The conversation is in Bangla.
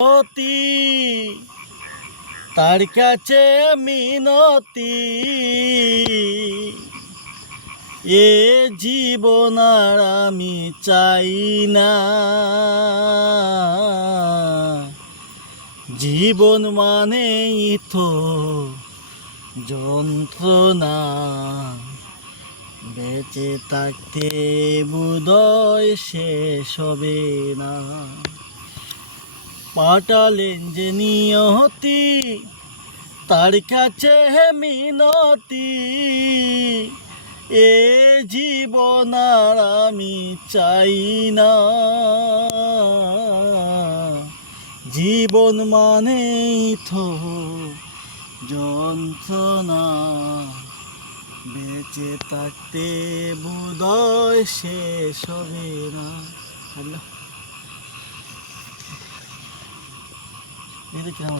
অতি তার কাছে মিনতি, এ জীবন আর আমি চাই না। জীবন মানেই তো যন্ত্রণা, বেঁচে থাকতে বোধহয় শেষ হবে না। পাঠালেন যে নিয়তি, তার কাছে মিনতি, এ জীবন আর আমি চাই না। জীবন মানেই তো যন্ত্রণা, বেঁচে থাকতে বোধহয় শেষ হবে না।